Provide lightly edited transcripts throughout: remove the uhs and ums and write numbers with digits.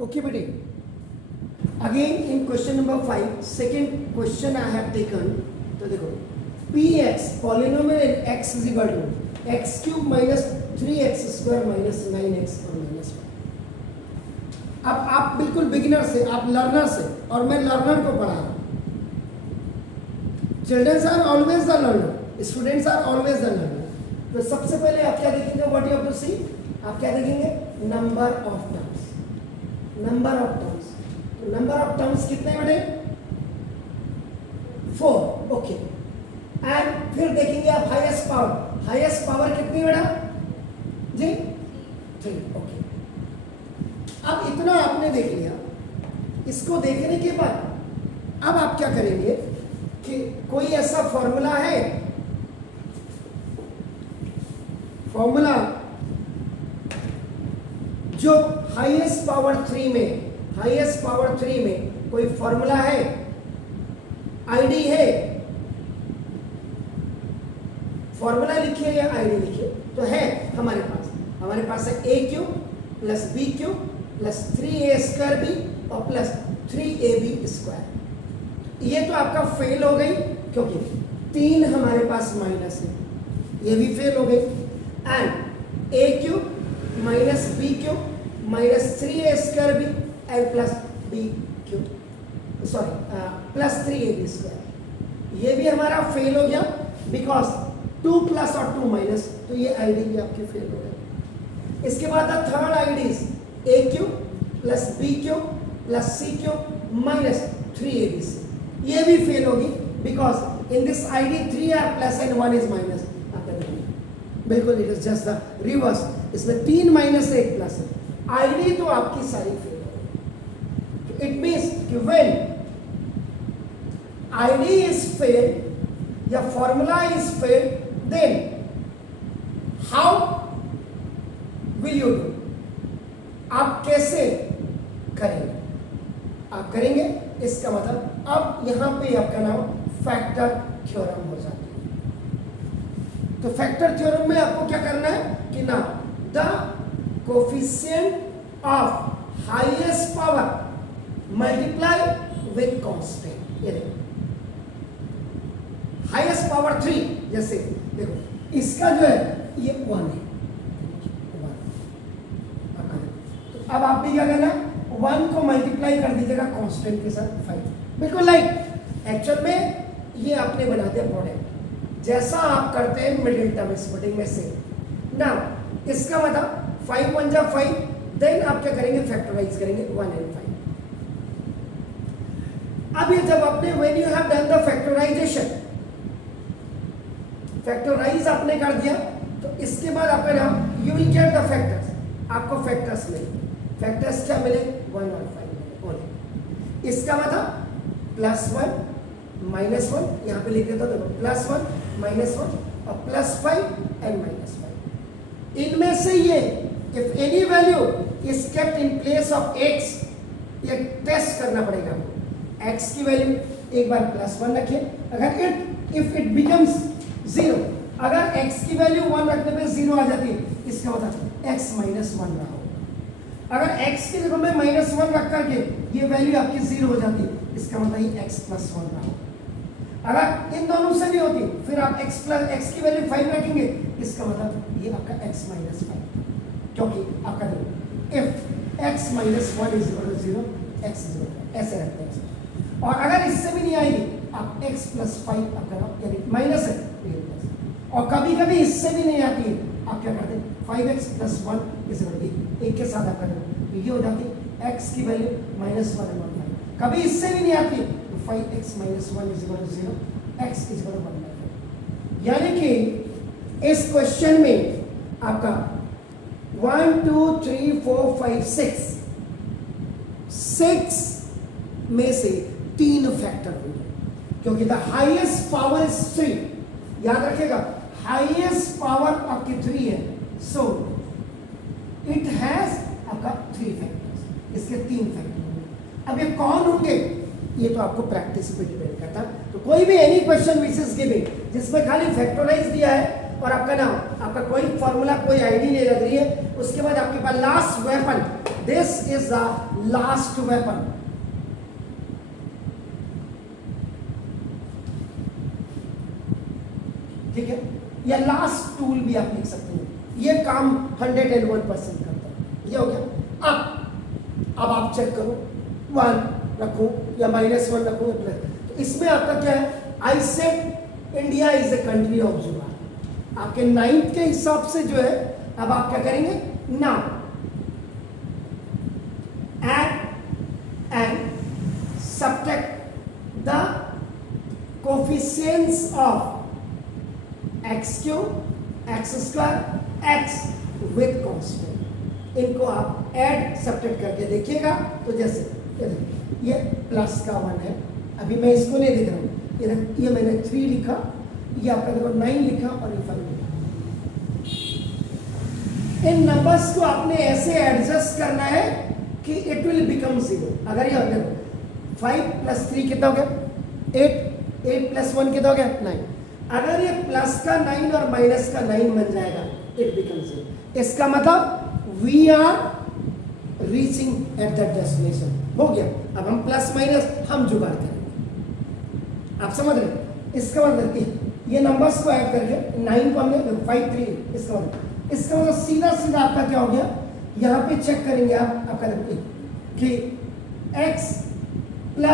Okay, buddy. Again in question number 5, second question I have taken. तो देखो px polynomial in x is equal to x cube minus 3x square minus 9x और minus 1. अब आप बिल्कुल beginner से, आप learner से, और मैं लर्नर को पढ़ा रहा हूँ. Childrens are always the learner, students are always the learner. तो सबसे पहले आप क्या देखेंगे? What you have to see? आप क्या देखेंगे? Number of terms. Number of terms. तो नंबर ऑफ टर्म्स कितने बड़े? 4. ओके. एंड फिर देखेंगे आप हाईएस्ट पावर. हाईएस्ट पावर कितनी बड़ा जी? 3. ओके. अब इतना आपने देख लिया. इसको देखने के बाद अब आप क्या करेंगे कि कोई ऐसा फॉर्मूला है, फॉर्मूला जो हाईएस्ट पावर 3 में, हाईएस्ट पावर 3 में कोई फॉर्मूला है, आईडी है, फॉर्मूला लिखिए या आईडी लिखिए, तो है हमारे पास है a cube plus b cube plus 3a square b और प्लस 3ab स्क्वायर. ये तो आपका फेल हो गई क्योंकि 3 हमारे पास माइनस है, ये भी फेल हो गई. And a cube minus b cube minus 3a square b and plus b cube, sorry plus 3ab square, ये भी हमारा फेल हो गया बिकॉज 2 प्लस और 2 माइनस, तो ये आईडी भी आपके फेल हो गए. इसके बाद third ID a cube plus b cube plus c cube minus 3abc, ये भी फेल होगी because in this ID 3 are plus and 1 is minus. बिल्कुल it is just the reverse. इसमें 3 माइनस 1 प्लस है. आईडी तो आपकी सारी फेल होगी. इट मीन्स कि व्हेन आईडी इज फेल्ड या formula is failed, then how will you do? आप कैसे करेंगे? आप करेंगे, इसका मतलब अब यहां पे आपका नाम फैक्टर थ्योरम हो जाता है. तो फैक्टर थ्योरम में आपको क्या करना है कि ना the coefficient of highest power multiply with constant. ये देखो हाईएस्ट पावर 3, जैसे देखो इसका जो है ये 1 है. तो अब आप भी क्या करना, 1 को मल्टीप्लाई कर दीजिएगा कांस्टेंट के साथ 5. बिल्कुल लाइक एक्चुअल में ये आपने बना दिया प्रोडक्ट जैसा आप करते हैं मिडिल टर्म स्प्लिटिंग में से. ना इसका मतलब 5 1 जा 5, देन आप क्या करेंगे? फैक्टराइज करेंगे 1 and 5. अब ये जब आपने when you have done the factorisation, factorise आपने कर दिया, तो इसके बाद आपका नाम you will get the factors. आपको फैक्टर्स मिले. फैक्टर्स क्या मिले? 1 और 5 मिले ओनली. इसका मतलब +1 -1, यहाँ पे लिख देता हूँ देखो, +1 -1 और +5 and -5. इनमें से ये if any value is kept in place of x, ये टेस्ट करना पड़ेगा आपको. x की वैल्यू एक बार +1 रखिए, अगर इफ इट बिकम्स 0, अगर x की वैल्यू 1 रखने पे 0 आ जाती है, इसका मतलब x -1 रहा हो. अगर x की जगह में -1 रख करके ये वैल्यू आपकी 0 हो जाती है, इसका मतलब ये x +1 रहा हो. अगर इन दोनों से भी होती फिर आप x की वैल्यू 5 रखेंगे, इसका मतलब ये आपका x -5, क्योंकि आपका देखो if x -1 is equal to 0, x is equal to, ऐसे रखते हैं. और अगर इससे भी नहीं आएगी, आप x +5 आपका यानी माइनस है, और कभी कभी इससे भी नहीं आती है, आप क्या करते हैं? 5x + 1 इज इक्वल टू, एक के साथ आपका देखो ये हो जाती है x की वैल्यू -1 और 1. कभी इससे भी नहीं आती तो 5x - 1 is equal to 0, x is equal to 1/5. यानी कि इस क्वेश्चन में आपका 1 2 3 4 5 6 में से 3 फैक्टर होंगे, क्योंकि द हाईएस्ट पावर इज 3. याद रखिएगा हाईएस्ट पावर आपकी 3 है, सो इट हैज आपका 3 फैक्टर्स. इसके 3 फैक्टर होंगे. अब ये कौन होंगे, ये तो आपको प्रैक्टिस पे डिपेंड करता है. तो कोई भी any question which is giving जिसमें खाली फैक्टराइज दिया है और आपका नाम, आपका कोई फॉर्मूला, कोई आईडी नहीं लग रही है, उसके बाद आपके पास last weapon this is the last weapon. ठीक है, या लास्ट टूल भी आप लिख सकते हैं। ये काम 101% करता है। ये हो गया। अब आप चेक करो, 1 रखो या -1 रखो या प्लस। तो इसमें आपका क्या है? I said India is a country of जुगाड़। आपके 9th के हिसाब से जो है, अब आप क्या करेंगे? Now add and subtract the coefficients of x cube, x square, x with constant। इनको आप ऐड सब्ट्रैक्ट करके देखिएगा। तो जैसे ये प्लस का 1 है, अभी मैं इसको नहीं लिख रहा हूँ, ये मैंने 3 लिखा, ये आपका देखो 9 लिखा और ये 5 लिखा। इन नंबर्स को आपने ऐसे एडजस्ट करना है कि इट विल बिकम 0। अगर ये देखो 5 + 3 कितना हो गया? 8, 8 + 1 कितना हो गया? 9। अगर ये प्लस का 9 और माइनस का 9 बन जाएगा, इट बिकम 0। इसका मतलब we are reaching at the destination. हो गया। अब हम प्लस माइनस हम जुगाड़ करेंगे। आप समझ रहे? इसका मतलब ये नंबर्स को ऐड करके 9 को हमने 5 3, इसका मतलब सीधा सीधा आपका क्या हो गया? यहाँ पे चेक करेंगे आप, आपका कि x +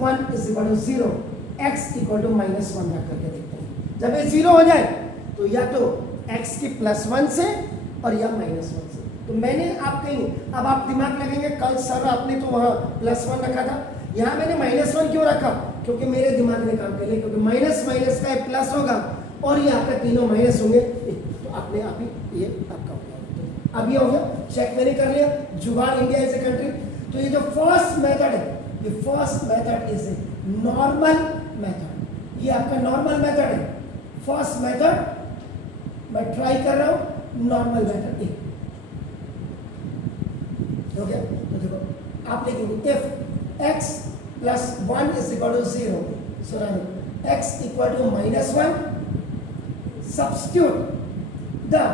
1 = 0, x = -1 रख करके देखते हैं। जब ये 0 हो जाए तो या तो x की +1 से और या -1 से। तो मैंने आप कहेंगे, अब आप दिमाग लगेंगे, कल सर आपने तो वहाँ +1 रखा था, यहाँ मैंने -1 क्यों रखा? क्योंकि मेरे दिमाग ने काम कर लिया, क्योंकि माइनस माइनस का एक प्लस होगा और ये आपका तीनों माइनस होंगे, तो अपने आप ही ये आपका हो गया। अब ये हो गया, चेक मैंने कर लिया। जुगाड़ इंडिया इज ए कंट्री। तो ये जो फर्स्ट मेथड है, ये first method is a normal method. ये आपका नॉर्मल मेथड है। फर्स्ट मेथड मैं ट्राई कर रहा हूं, नॉर्मल मेथड हो गया। तो देखो आप लिखेंगे if x + 1 = 0, so x = -1, substitute the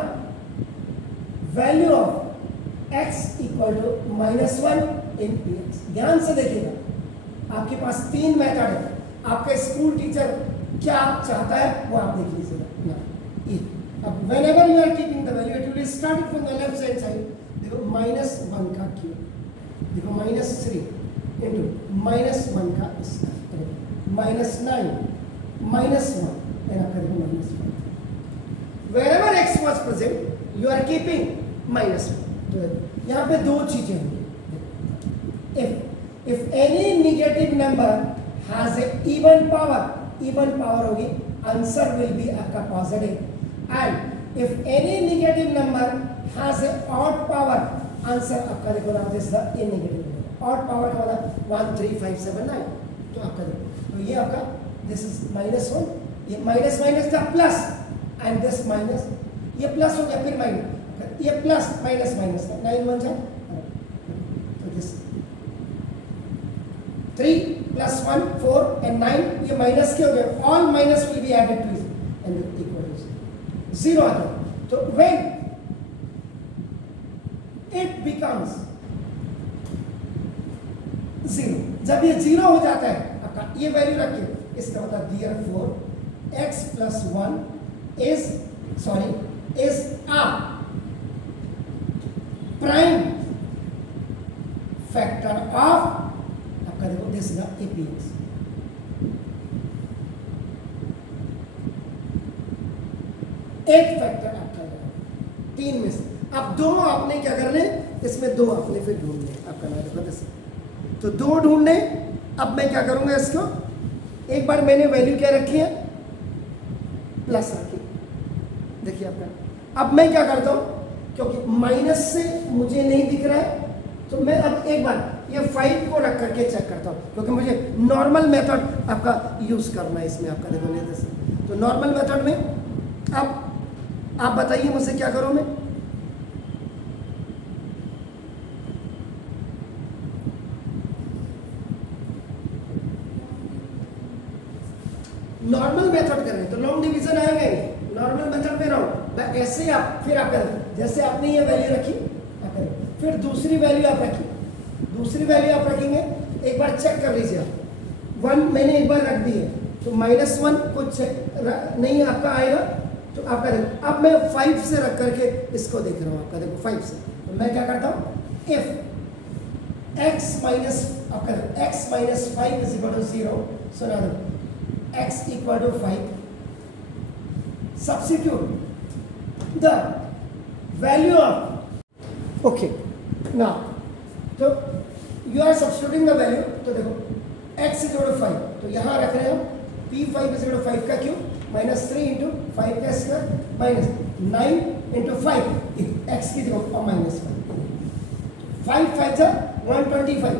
value of x = -1 in px। ध्यान से देखिएगा, आपके पास 3 मेथड है। आपका स्कूल टीचर क्या चाहता है वो आप देख लीजिएगा। अब whenever you are keeping the value, it will start from the left hand side। देखो -1 का क्यूब, देखो -3 into -1 का स्क्वायर, -9 -1 and आपका देखो -1। Wherever x was present, you are keeping -1। तो यहाँ पे 2 चीजें होंगी। if any negative number has a even power होगी, आंसर will be आपका positive. and if any negative number has a odd power, answer आपका देखो ना, दिस द इननेगेटिव। ऑड पावर का मतलब 1 3 5 7 9। तो आपका देखो, तो ये आपका दिस इज -1, ये माइनस माइनस था प्लस, एंड दिस माइनस, ये प्लस हो गया फिर माइनस, ये प्लस माइनस माइनस था, 9 1 जा, तो दिस 3 + 1 4 and 9, ये माइनस के हो गए। All minus will be added to it and equal to 0 आ गया। तो व्हेन it becomes 0, जब ये 0 हो जाता है, आपका ये वैल्यू रखिए, इसका मतलब therefore x + 1 is a prime factor of, आपका देखो दिस इज APX। एक फैक्टर आपका 3 में से। अब 2 आपने क्या करने, इसमें 2 आपने फिर ढूंढने, आपका नाम देखो से, तो 2 ढूंढने। अब मैं क्या करूंगा, इसको एक बार मैंने वैल्यू क्या रखी है, प्लस रखी, देखिए आपका। अब मैं क्या करता हूं, क्योंकि माइनस से मुझे नहीं दिख रहा है, तो मैं अब एक बार ये 5 को रख करके चेक करता हूं, क्योंकि मुझे नॉर्मल मेथड आपका यूज करना है इसमें, आपका देखो नहीं से। तो नॉर्मल मेथड में अब आप बताइए मुझसे क्या करूं मैं। नॉर्मल मेथड कर रहे हैं तो लॉन्ग डिवीजन आएगा ही, नॉर्मल मेथड में रहो ऐसे आप फिर आप करें, जैसे आपने ये वैल्यू रखी आप करें फिर दूसरी वैल्यू आप रखिए, दूसरी वैल्यू आप रखेंगे, एक बार चेक कर लीजिए आप, 1 मैंने एक बार रख दी है तो -1 कुछ नहीं आपका आएगा, तो आपका देखो अब मैं 5 से रख करके इसको देख रहा हूँ आपका, देखो 5 से, तो मैं क्या करता हूँ, इफ x माइनस आपका x minus 5 is equal to 0, सुना दो x equal to 5, substitute the value of, okay now तो you are substituting the value, तो देखो x इज इक्वल टू 5, तो यहाँ रख रहे हैं हम p5 इज इक्वल टू 5 का क्यूब माइनस 3 इंटू 5 का स्क्वायर माइनस 9 इंटू 5 x की देखो माइनस 5 5 जा 125,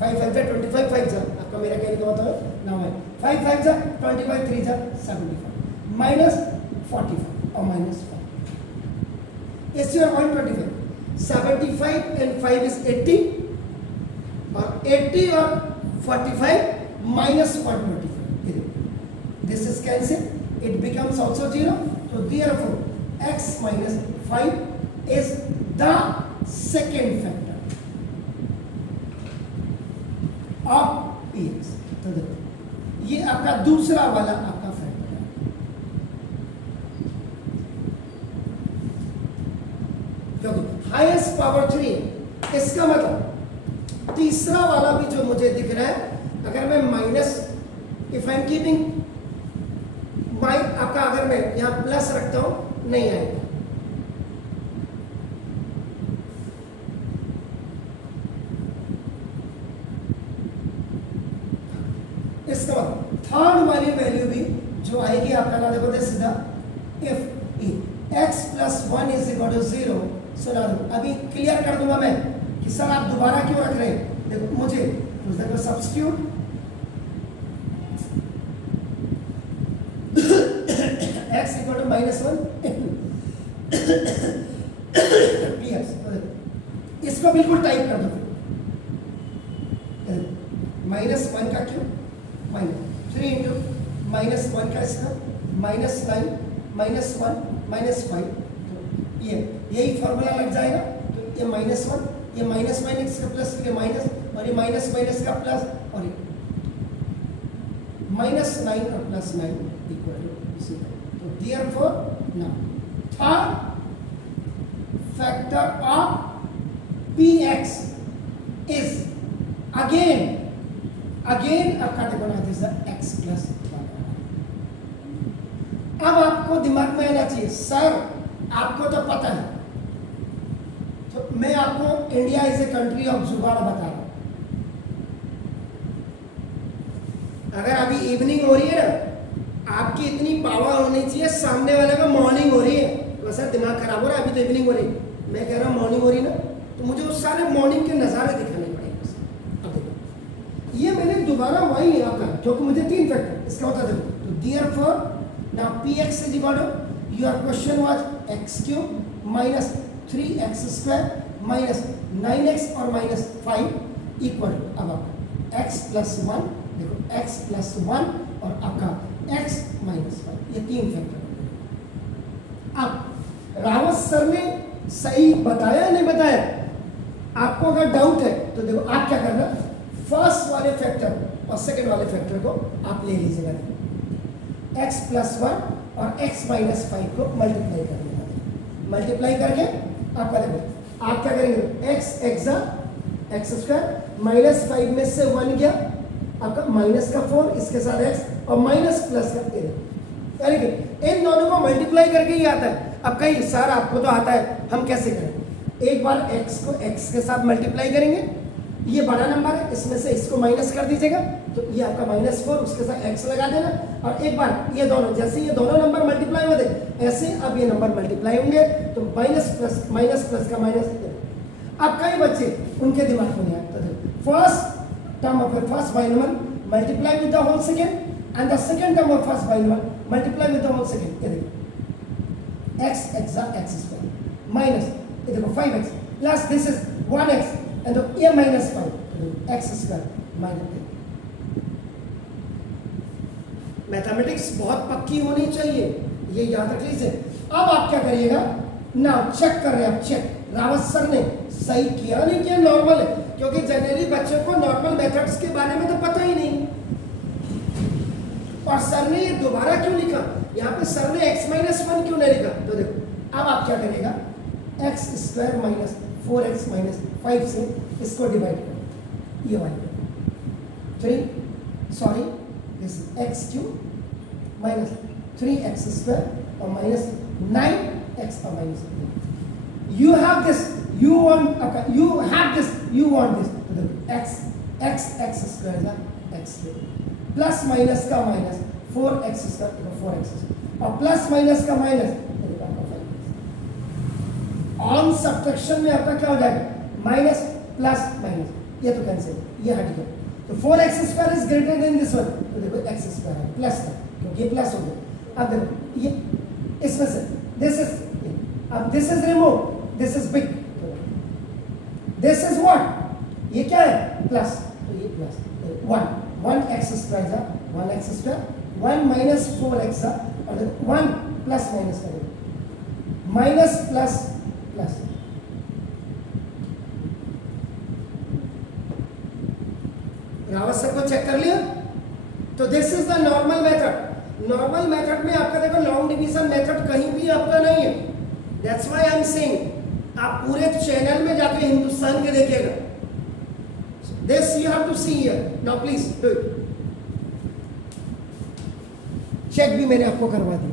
5 5 जा 25, 5 जा आपका मेरा कहने का मतलब ना है 5 5 जा 25, 3 जा 75 माइनस 45 और माइनस 5, इस योर 125, 75 एंड 5 इज 80 और 80 और 45 minus 125, this is cancelled, it becomes also 0, so therefore x minus 5 is the second factor of px, तो देखो ये आपका दूसरा वाला आपका फैक्टर है, क्योंकि हाईएस्ट पावर 3, इसका मतलब तीसरा वाला भी जो मुझे दिख रहा है, अगर मैं minus, if I am keeping आपका अगर मैं यहां प्लस रखता हूं नहीं आएगा, इसका मतलब थर्ड वाली वैल्यू भी जो आएगी आपका ना, देखो सीधा if x plus 1 is equal to 0, सुना दो अभी क्लियर कर दूंगा मैं कि सर आप दोबारा क्यों रख रहे हैं, देखो मुझे देखो substitute x equal to -1 px, इसको बिल्कुल टाइप कर दो, -1 का क्यूब माइनस 3 इंटू -1 का स्क्वायर माइनस 9 -1 -5, ये यही फॉर्मूला लग जाएगा, तो ये -1 ये माइनस माइनस का प्लस, ये माइनस और ये माइनस माइनस का प्लस और ये -9 और +9 इक्वल टू 0, तो therefore now third factor of px is again आपका देखो ना दिस x प्लस 1। अब आपको दिमाग में आना चाहिए सर आपको तो पता है, तो मैं आपको India is a country of जुगाड़ बता रहा हूं, अगर अभी इवनिंग हो रही है ना, आपकी इतनी पावर होनी चाहिए, सामने वाले का मॉर्निंग हो रही है, तो सर दिमाग खराब हो रहा है, अभी तो इवनिंग हो रही है, मैं कह रहा हूँ मॉर्निंग हो रही है ना, तो मुझे उस सारे मॉर्निंग के नज़ारे दिखाने पड़ेंगे। अब देखो ये मैंने दोबारा वही यहाँ का, क्योंकि मुझे 3 फैक्टर, इसका बता दो, तो therefore now px is equal to, your question was x³ minus 3x square minus 9x और माइनस 5 इक्वल टू, अब आपका x प्लस 1, देखो x प्लस 1 और आपका x माइनस 5, ये 3 फैक्टर। अब रावत सर ने सही बताया नहीं बताया, आपको अगर डाउट है तो देखो आप क्या करना, फर्स्ट वाले फैक्टर और सेकंड वाले फैक्टर को आप ले लीजिएगा, x प्लस 1 और x माइनस 5 को मल्टीप्लाई कर लेना, मल्टीप्लाई करके आपका देखो आप क्या करेंगे, x स्क्वायर माइनस 5 में से 1 गया आपका माइनस का 4, इसके साथ x और माइनस प्लस का 8, यानी कि इन दोनों को मल्टीप्लाई करके ही आता है। अब कहीं सर आपको तो आता है, हम कैसे करें, एक बार x को x के साथ मल्टीप्लाई करेंगे, ये बड़ा नंबर है, इसमें से इसको माइनस कर दीजिएगा, तो ये आपका -4 उसके साथ x लगा देना, और एक बार ये दोनों, जैसे ये दोनों नंबर मल्टीप्लाई होते ऐसे अब ये नंबर मल्टीप्लाई होंगे, तो माइनस प्लस का माइनस। अब कई बच्चे उनके दिमाग में नहीं आता, first term of the first binomial multiply with the whole second, and the second term of first binomial multiply with the whole second, ये देखो x square minus ये देखो 5x plus this is 1x and the a minus 5 x square minus 8। Mathematics बहुत पक्की होनी चाहिए, ये याद रख लीजिए। अब आप क्या करिएगा ना, चेक कर रहे हैं आप, चेक रावत सर ने सही किया नहीं किया, नॉर्मल है, क्योंकि जनरली बच्चों को नॉर्मल मेथड्स के बारे में तो पता ही नहीं। और सर ने ये दोबारा क्यों लिखा, यहाँ पे सर ने x-1 क्यों नहीं लिखा? तो देखो अब आप क्या करेगा, x² माइनस 4x माइनस 5 से इसको डिवाइड करो, ये वाली 3 sorry this x³ minus 3x² और माइनस 9x और minus you have this, you want, okay, you have this, you want this, तो देखो x square का x प्लस माइनस का माइनस 4x स्क्वायर तो 4x और प्लस माइनस का minus on subtraction में आपका क्या हो जाएगा, माइनस प्लस माइनस, ये तो कैंसिल, ये हट गया, तो 4x square is greater than this one, तो देखो x स्क्वायर है प्लस का, क्योंकि ये प्लस हो गया। अब देखो ये इसमें से दिस इज, अब this is remove, this is big, this is what, ये क्या है प्लस, तो ये प्लस 1x स्क्वायर जा 1x स्क्वायर 1 माइनस 4x और 1 प्लस माइनस करेंगे, minus plus plus, Rawat sir को चेक कर लिया। तो this is the normal method. Normal method में आपका देखो लॉन्ग डिवीजन मेथड कहीं भी आपका नहीं है, that's why I am saying आप पूरे चैनल में जाके हिंदुस्तान के देखिएगा, this you have to see here, now please do it. Check भी मैंने आपको करवा दिया।